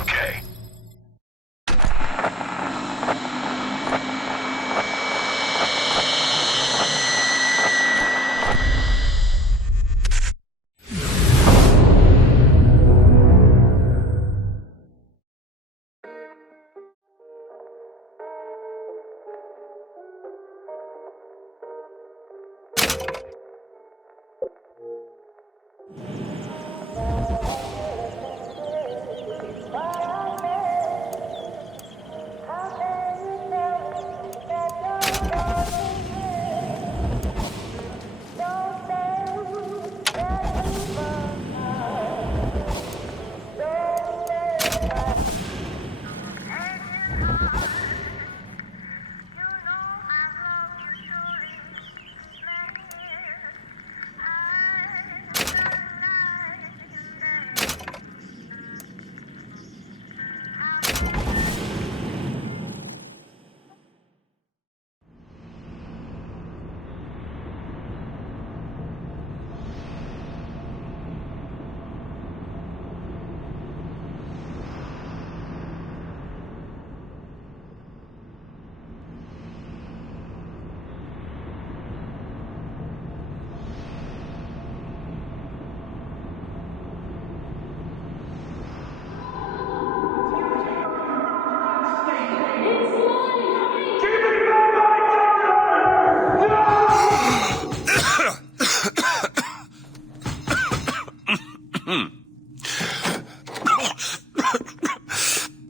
Okay.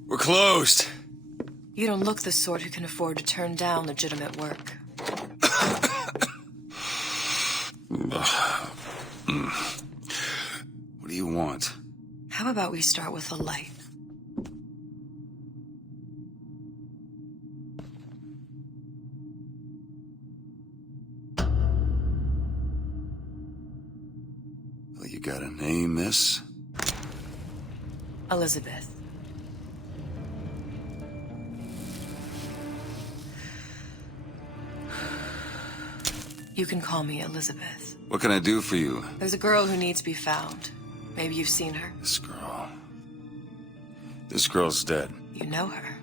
We're closed. You don't look the sort who can afford to turn down legitimate work. What do you want? How about we start with a light? Well, you got a name, miss? Elizabeth. You can call me Elizabeth. What can I do for you? There's a girl who needs to be found. Maybe you've seen her. This girl's dead. You know her.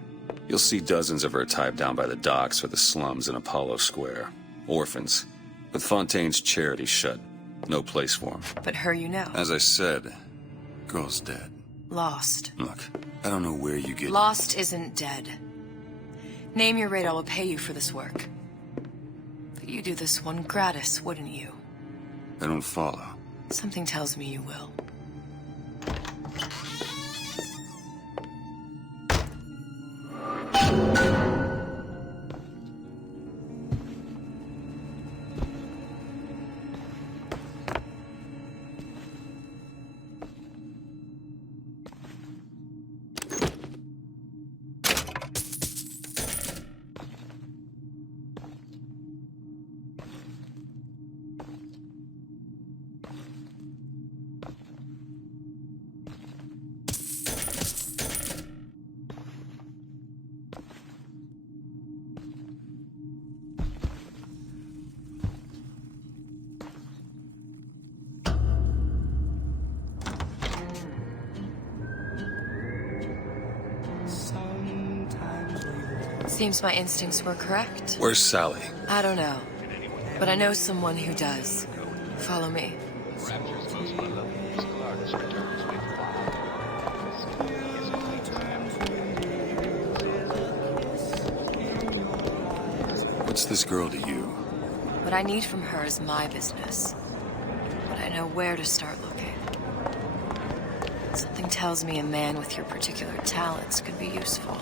You'll see dozens of her tied down by the docks or the slums in Apollo Square. Orphans. With Fontaine's charity shut. No place for them. But her you know. As I said, girl's dead. Lost. Look, I don't know where you get... Lost isn't dead. Name your rate, I will pay you for this work. But you do this one gratis, wouldn't you? I don't follow. Something tells me you will. Seems my instincts were correct. Where's Sally? I don't know. But I know someone who does. Follow me. What's this girl to you? What I need from her is my business. But I know where to start looking. Something tells me a man with your particular talents could be useful.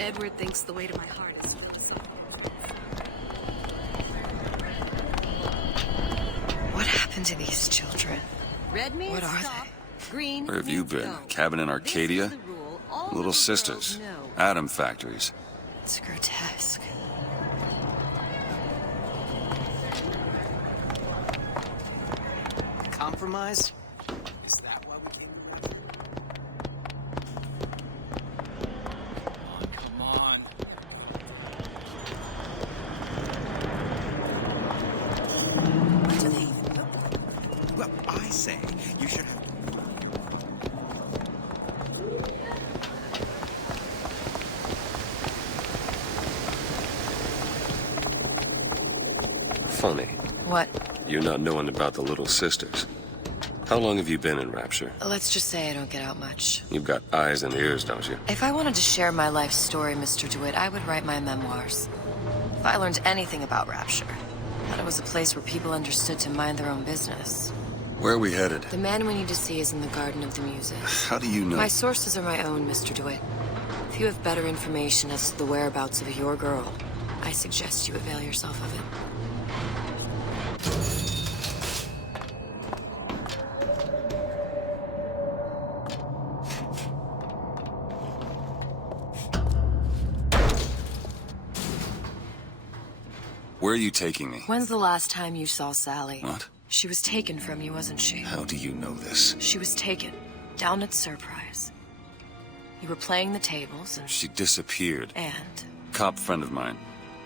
Edward thinks the way to my heart is philosophical. What happened to these children? Red means What are stop, they? green Where have you means been? go. Cabin in Arcadia? This is the rule. All Little little sisters. girls know. Atom factories. It's grotesque. Compromise? Is that why we came? Come on. Funny, What? you're not knowing about the Little Sisters. How long have you been in Rapture? Let's just say I don't get out much. You've got eyes and ears, don't you? If I wanted to share my life story, Mr. DeWitt, I would write my memoirs. If I learned anything about Rapture, that it was a place where people understood to mind their own business. Where are we headed? The man we need to see is in the Garden of the Muses. How do you know? My sources are my own, Mr. DeWitt. If you have better information as to the whereabouts of your girl, I suggest you avail yourself of it. Where are you taking me? When's the last time you saw Sally? What? She was taken from you, wasn't she? How do you know this? She was taken, down at Surprise. You were playing the tables and... She disappeared. And? Cop friend of mine,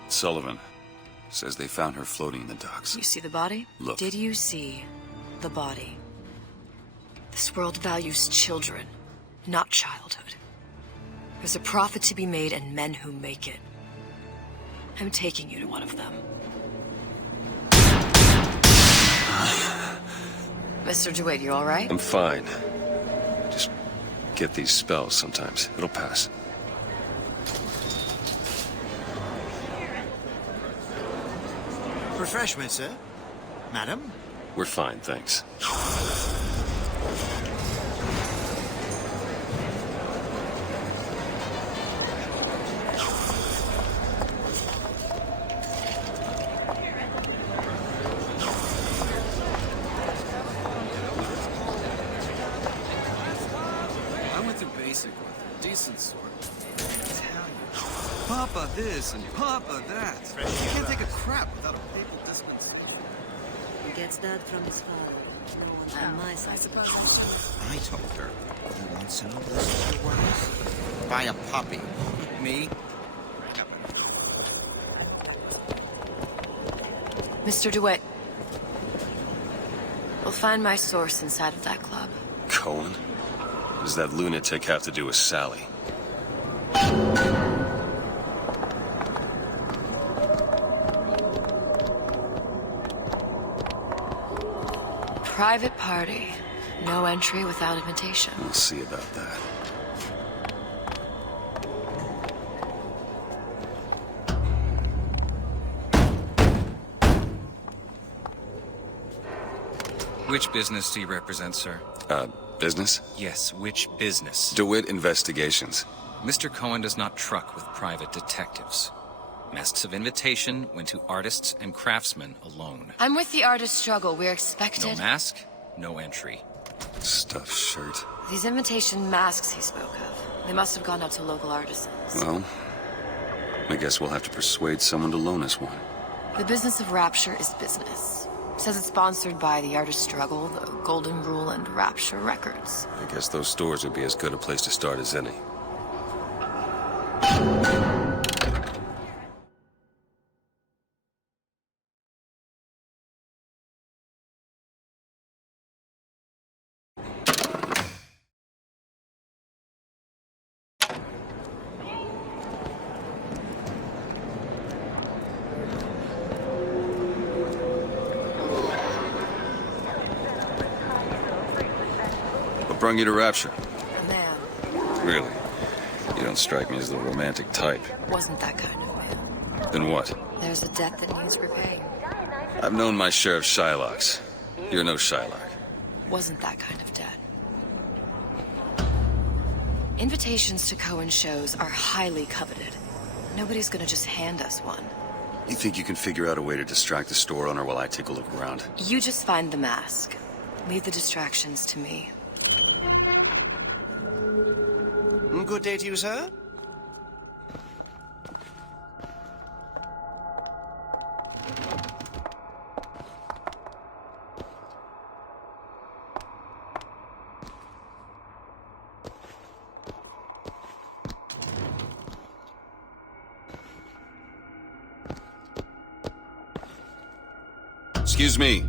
Sullivan, says they found her floating in the docks. You see the body? Look. Did you see the body? This world values children, not childhood. There's a profit to be made and men who make it. I'm taking you to one of them. Mr. DeWitt, you all right? I'm fine. Just get these spells sometimes. It'll pass. Refreshment, sir. Madam? We're fine, thanks. Decent sort. Papa this and Papa that. You can't take a crap without a papal dispense. He gets that from his father. No one's on my side of the fence. I told her. You want some of this, Mr. Wise? Buy a puppy. Me? Mr. DeWitt. We'll find my source inside of that club. Cohen? What does that lunatic have to do with Sally? Private party. No entry without invitation. We'll see about that. Which business do you represent, sir? Business? Yes, which business? DeWitt Investigations. Mr. Cohen does not truck with private detectives. Masks of invitation went to artists and craftsmen alone. I'm with the artist struggle. We're expected... No mask, no entry. Stuffed shirt. These invitation masks he spoke of. They must have gone out to local artisans. Well, I guess we'll have to persuade someone to loan us one. The business of Rapture is business. Says it's sponsored by the Artist Struggle, the Golden Rule, and Rapture Records. I guess those stores would be as good a place to start as any. What brung you to Rapture? A man. Really? You don't strike me as the romantic type. Wasn't that kind of man. Then what? There's a debt that needs repaying. I've known my share of Shylocks. You're no Shylock. Wasn't that kind of debt. Invitations to Cohen shows are highly coveted. Nobody's gonna just hand us one. You think you can figure out a way to distract the store owner while I take a look around? You just find the mask. Leave the distractions to me. Good day to you, sir. Excuse me.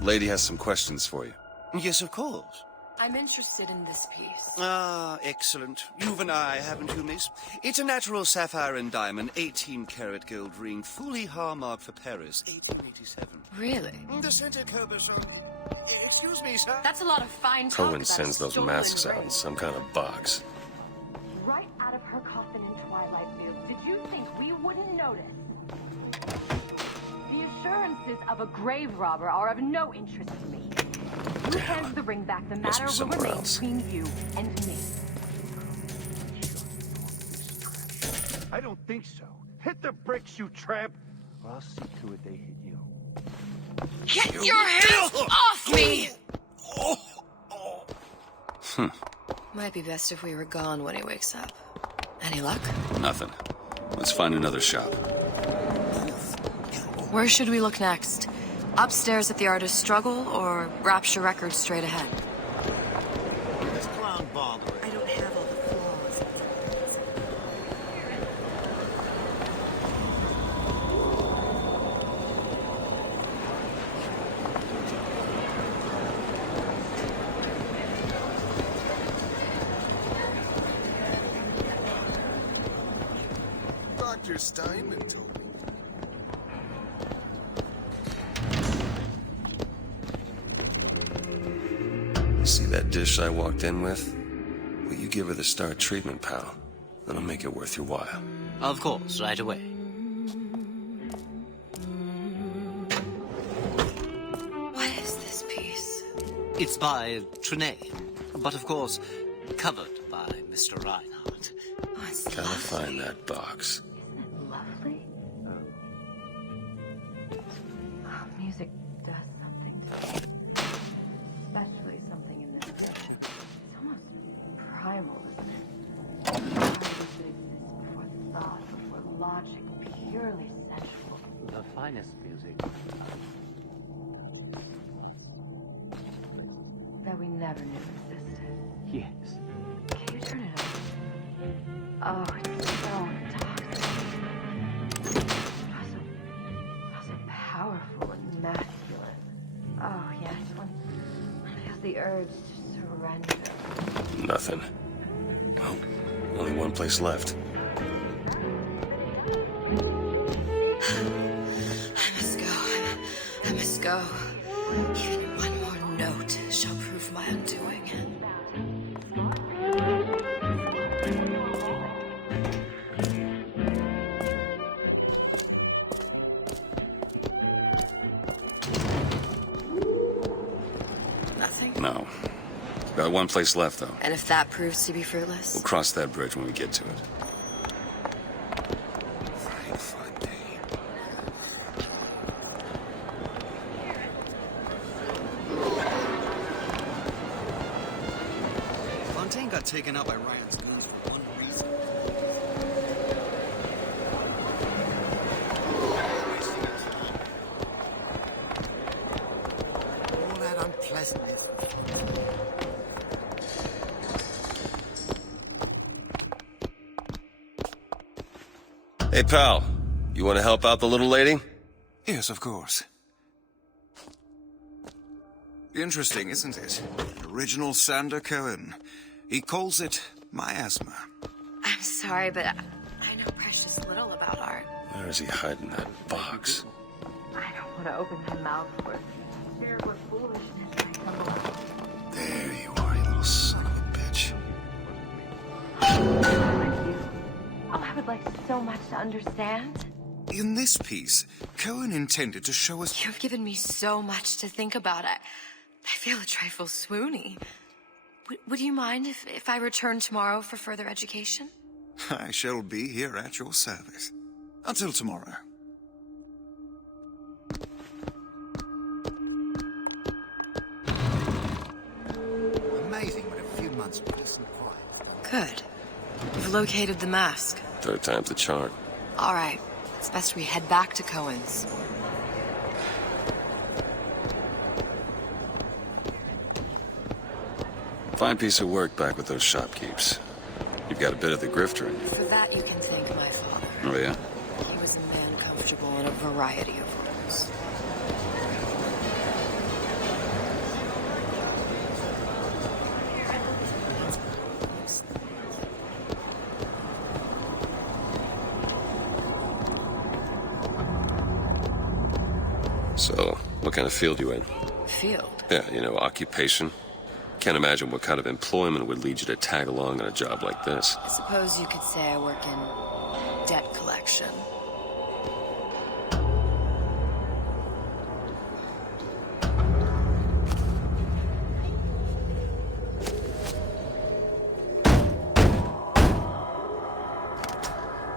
Lady has some questions for you. Yes, of course. I'm interested in this piece. Ah, excellent. You've an eye, haven't you, miss? It's a natural sapphire and diamond, 18-karat gold ring, fully hallmarked for Paris, 1887. Really? The center Coburson. Excuse me, sir. That's a lot of fine talk Cohen about a sends those stolen masks out ring. in some kind of box. Right out of her coffin in Twilight Fields. Did you think we wouldn't notice? The assurances of a grave robber are of no interest to me. Who hands the ring back, the Must be matter will somewhere remain else. between you and me. I don't think so. Hit the bricks, you tramp! Or I'll see to it they hit you. Get your hands off me! Might be best if we were gone when he wakes up. Any luck? Nothing. Let's find another shop. Where should we look next? Upstairs at the Artist's Struggle, or Rapture Records straight ahead? This clown bother. I don't have all the flaws. Dr. Steinman told me. You see that dish I walked in with? Will you give her the star treatment, pal? That'll make it worth your while. Of course, right away. What is this piece? It's by Trine, but of course, covered by Mr. Reinhardt. Oh, it's Gotta lovely. find that box. Lovely. Oh, music does something to me. Especially something in this game. It's almost primal, isn't it? How does it exist before thought, before logic, purely sensual? The finest music. That we never knew existed. Yes. Can you turn it on? Oh, it's so intoxicating. Also powerful and masculine. Oh, yes, one feels the urge to surrender. Nothing. Well, only one place left. I must go. I must go. Even one more note shall prove my undoing. Nothing. No. Got one place left, though. And if that proves to be fruitless? We'll cross that bridge when we get to it. Fine, fun day. Fontaine got taken out by Ryan's gun for one reason. All that unpleasantness. Hey, pal. You want to help out the little lady? Yes, of course. Interesting, isn't it? Original Sander Cohen. He calls it miasma. I'm sorry, but I know precious little about art. Where is he hiding that box? I don't want to open my mouth for fear what foolishness might come along. There you are, you little son of a bitch. Like you. Oh, I would like so much to understand. In this piece, Cohen intended to show us... You've given me so much to think about. I feel a trifle swoony. Would you mind if I return tomorrow for further education? I shall be here at your service. Until tomorrow. Amazing what a few months of peace and quiet. Good. You've located the mask. Third time's the charm. All right. It's best we head back to Cohen's. Fine piece of work back with those shopkeepers. You've got a bit of the grifter in you. For that, you can thank my father. Oh, yeah? He was a man comfortable in a variety of roles. So, what kind of field you in? Field? Yeah, occupation. Can't imagine what kind of employment would lead you to tag along on a job like this. I suppose you could say I work in debt collection.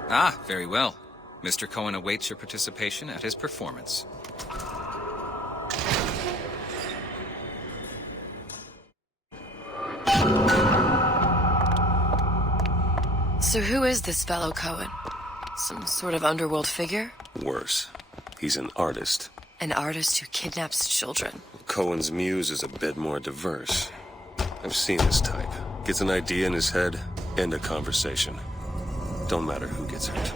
Ah, very well. Mr. Cohen awaits your participation at his performance. So who is this fellow Cohen? Some sort of underworld figure? Worse. He's an artist. An artist who kidnaps children. Cohen's muse is a bit more diverse. I've seen this type. Gets an idea in his head, end a conversation. Don't matter who gets hurt.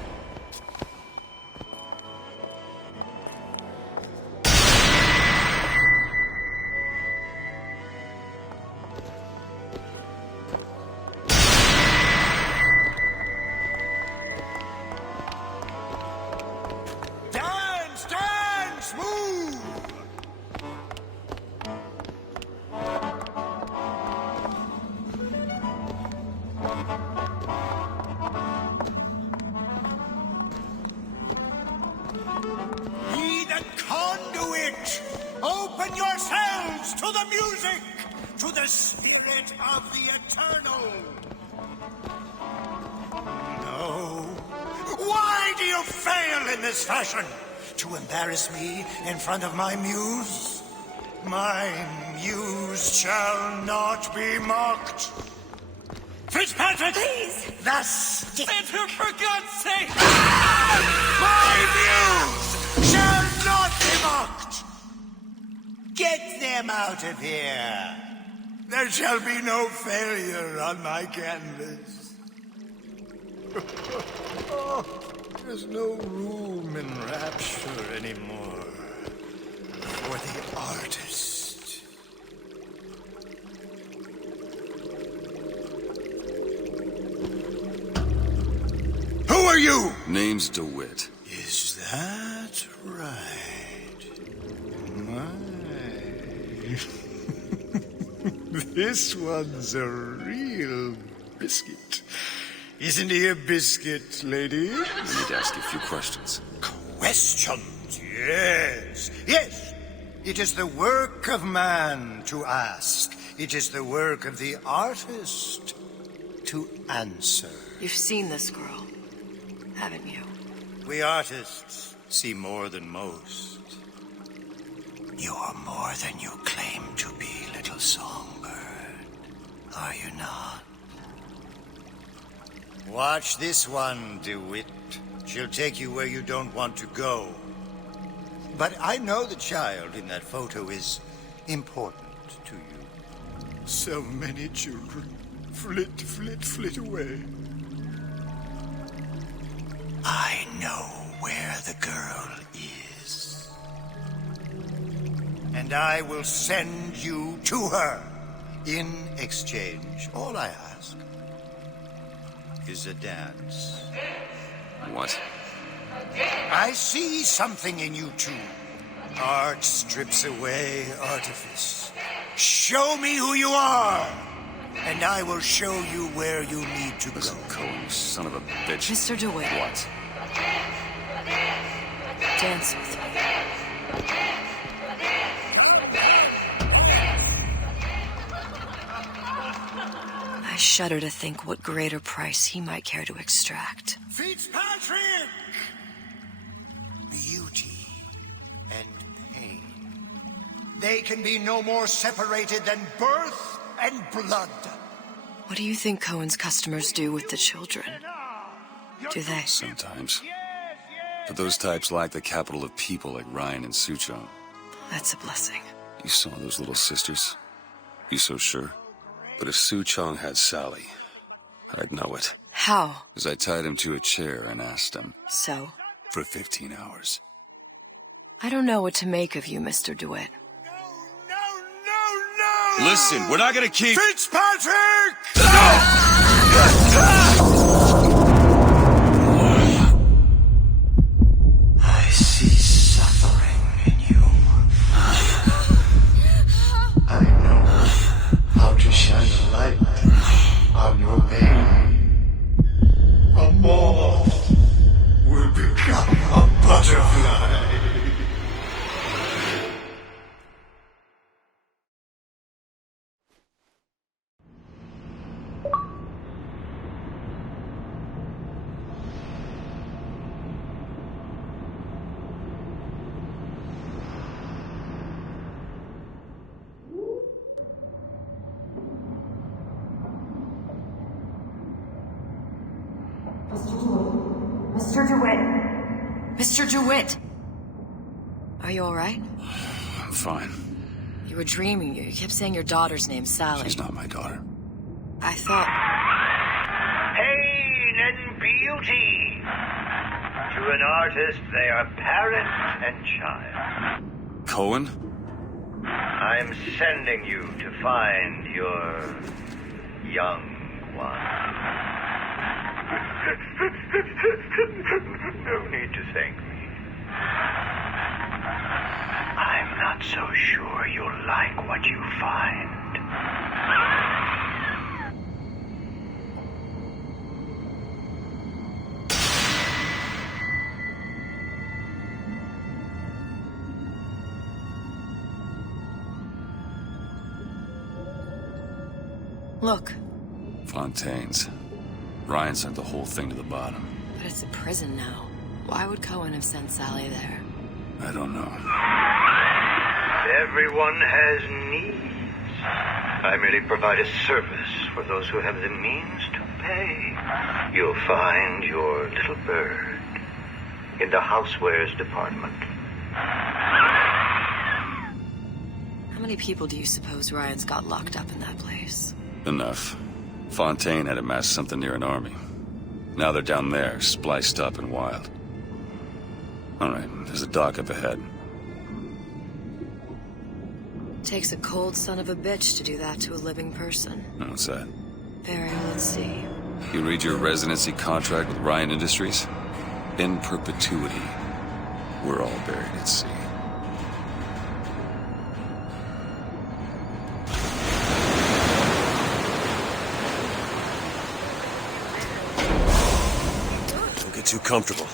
Dance, move! Be the conduit! Open yourselves to the music, to the spirit of the eternal! No. Why do you fail in this fashion? To embarrass me in front of my muse? My muse shall not be mocked. Fitzpatrick! Please! Thus... Enter, for God's sake! My muse shall not be mocked! Get them out of here! There shall be no failure on my canvas. There's no room in rapture anymore for the artist. Who are you? Name's DeWitt. Is that right? My. This one's a real biscuit. Isn't he a biscuit, lady? I need to ask you a few questions. Questions, yes. Yes, it is the work of man to ask. It is the work of the artist to answer. You've seen this girl, haven't you? We artists see more than most. You are more than you claim to be, little songbird. Are you not? Watch this one, DeWitt. She'll take you where you don't want to go. But I know the child in that photo is important to you. So many children flit, flit, flit away. I know where the girl is. And I will send you to her. In exchange, all I ask is a dance. What? I see something in you two. Art strips away artifice. Show me who you are, and I will show you where you need to Listen, go. Cohen, you son of a bitch. Mr. DeWitt. What? Dance with me. I shudder to think what greater price he might care to extract. Fitzpatrick! Beauty and pain. They can be no more separated than birth and blood. What do you think Cohen's customers do with the children? Do they? Sometimes. But those types lack the capital of people like Ryan and Suchong. That's a blessing. You saw those little sisters? You so sure? But if Suchong had Sally, I'd know it. How? As I tied him to a chair and asked him. So? For 15 hours. I don't know what to make of you, Mr. DeWitt. No! Listen, we're not gonna keep... Fitzpatrick! I see suffering in you. Mr. DeWitt! Mr. DeWitt! Are you alright? I'm fine. You were dreaming. You kept saying your daughter's name, Sally. She's not my daughter. I thought... Pain and beauty. To an artist, they are parent and child. Cohen? I'm sending you to find your young one. No need to thank me. I'm not so sure you'll like what you find. Look. Fontaine's. Ryan sent the whole thing to the bottom. But it's a prison now. Why would Cohen have sent Sally there? I don't know. Everyone has needs. I merely provide a service for those who have the means to pay. You'll find your little bird in the housewares department. How many people do you suppose Ryan's got locked up in that place? Enough. Fontaine had amassed something near an army. Now they're down there, spliced up and wild. All right, there's a dock up ahead. Takes a cold son of a bitch to do that to a living person. What's that? Barry, let's see. You read your residency contract with Ryan Industries? In perpetuity, we're all buried at sea. Don't get too comfortable.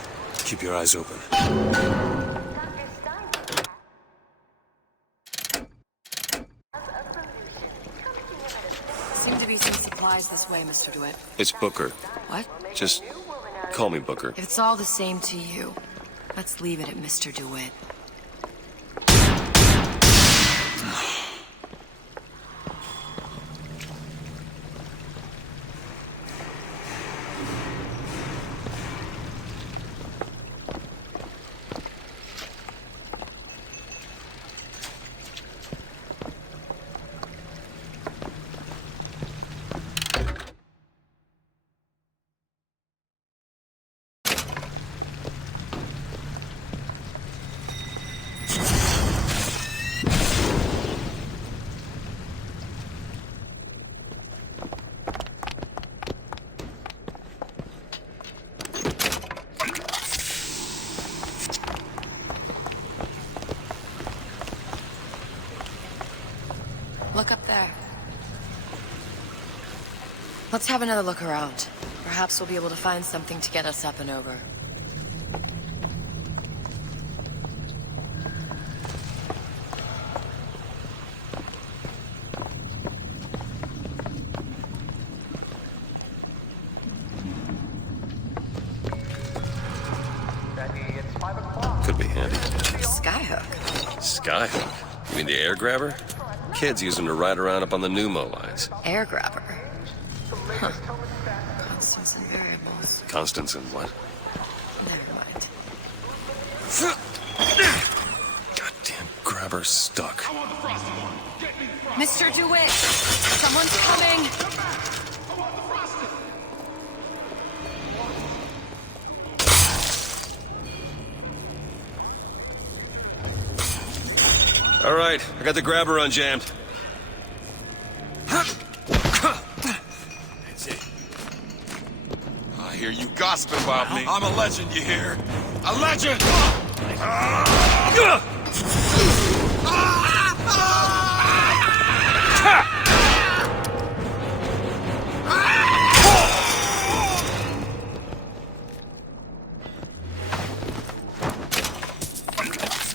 Keep your eyes open. Seem to be some supplies this way, Mr. DeWitt. It's Booker. What? Just call me Booker. If it's all the same to you, let's leave it at Mr. DeWitt. Look up there. Let's have another look around. Perhaps we'll be able to find something to get us up and over. Could be handy. Skyhook. Skyhook? You mean the air grabber? Kids use them to ride around up on the pneumo lines. Air grabber. Huh. Constants and variables. Constants and what? Never mind. Goddamn grabber stuck. Mr. DeWitt! Someone's coming! All right, I got the grabber unjammed. That's it. I hear you gossiping about me. I'm a legend, you hear? A legend!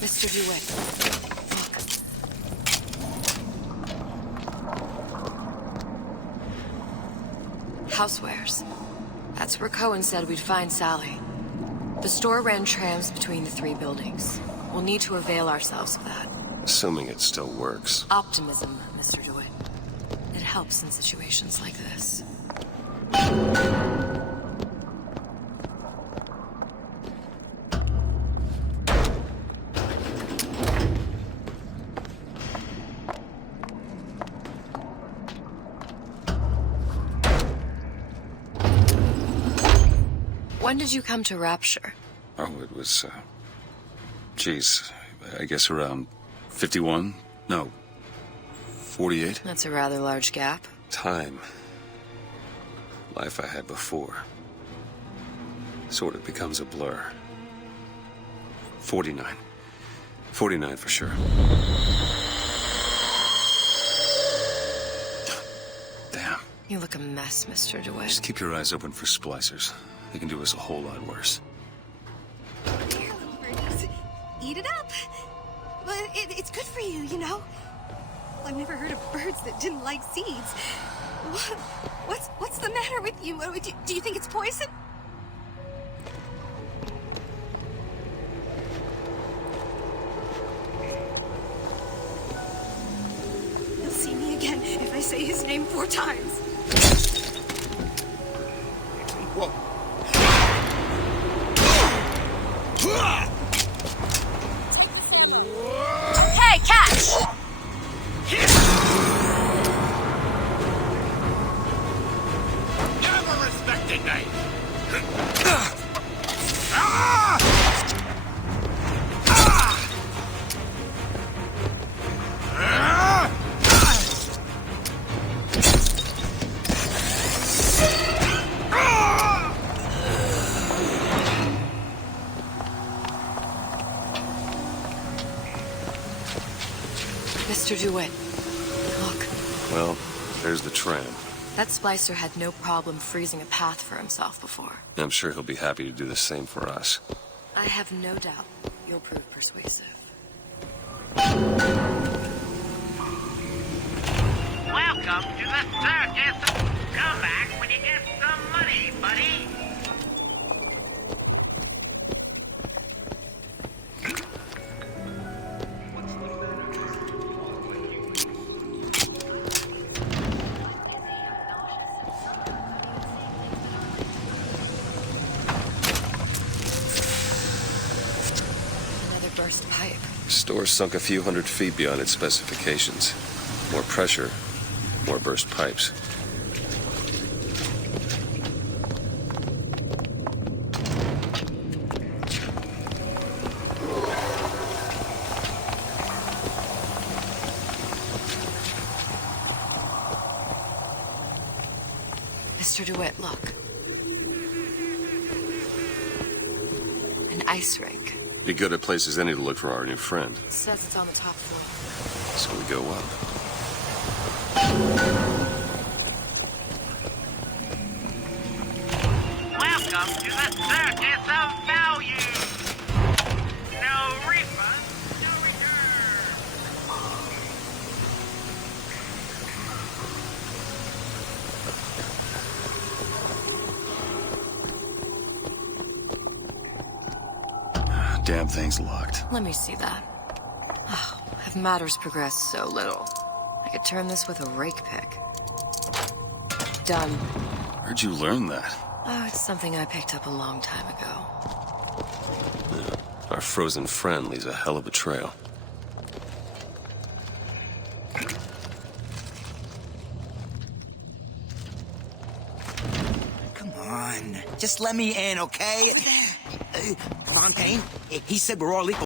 Mr. DeWitt. Housewares. That's where Cohen said we'd find Sally. The store ran trams between the three buildings. We'll need to avail ourselves of that. Assuming it still works. Optimism, Mr. DeWitt. It helps in situations like this. When did you come to Rapture? Oh, it was, geez, I guess around 51? No, 48? That's a rather large gap. Time. Life I had before. Sort of becomes a blur. 49. 49 for sure. Damn. You look a mess, Mr. DeWitt. Just keep your eyes open for splicers. They can do us a whole lot worse. Here, little birdies. Eat it up. But it's good for you, you know? I've never heard of birds that didn't like seeds. What's the matter with you? Do you think it's poison? He'll see me again if I say his name 4 times. Whoa. Hey, catch! Never respected me. Mr. DeWitt, look. Well, there's the tram. That splicer had no problem freezing a path for himself before. I'm sure he'll be happy to do the same for us. I have no doubt you'll prove persuasive. Welcome to the circus. Come back when you get some money, buddy. Another burst pipe. Store sunk a few hundred feet beyond its specifications. More pressure, more burst pipes. Mr. DeWitt, look. An ice rink. Be good at places any to look for our new friend. It says it's on the top floor. So we go up. Welcome to the circus of value. No refund, no return. Damn thing's locked. Let me see that. Oh, have matters progressed so little? I could turn this with a rake pick. Done. Where'd you learn that? Oh, it's something I picked up a long time ago. Yeah. Our frozen friend leaves a hell of a trail. Come on. Just let me in, okay? Fontaine, he said we're all equal.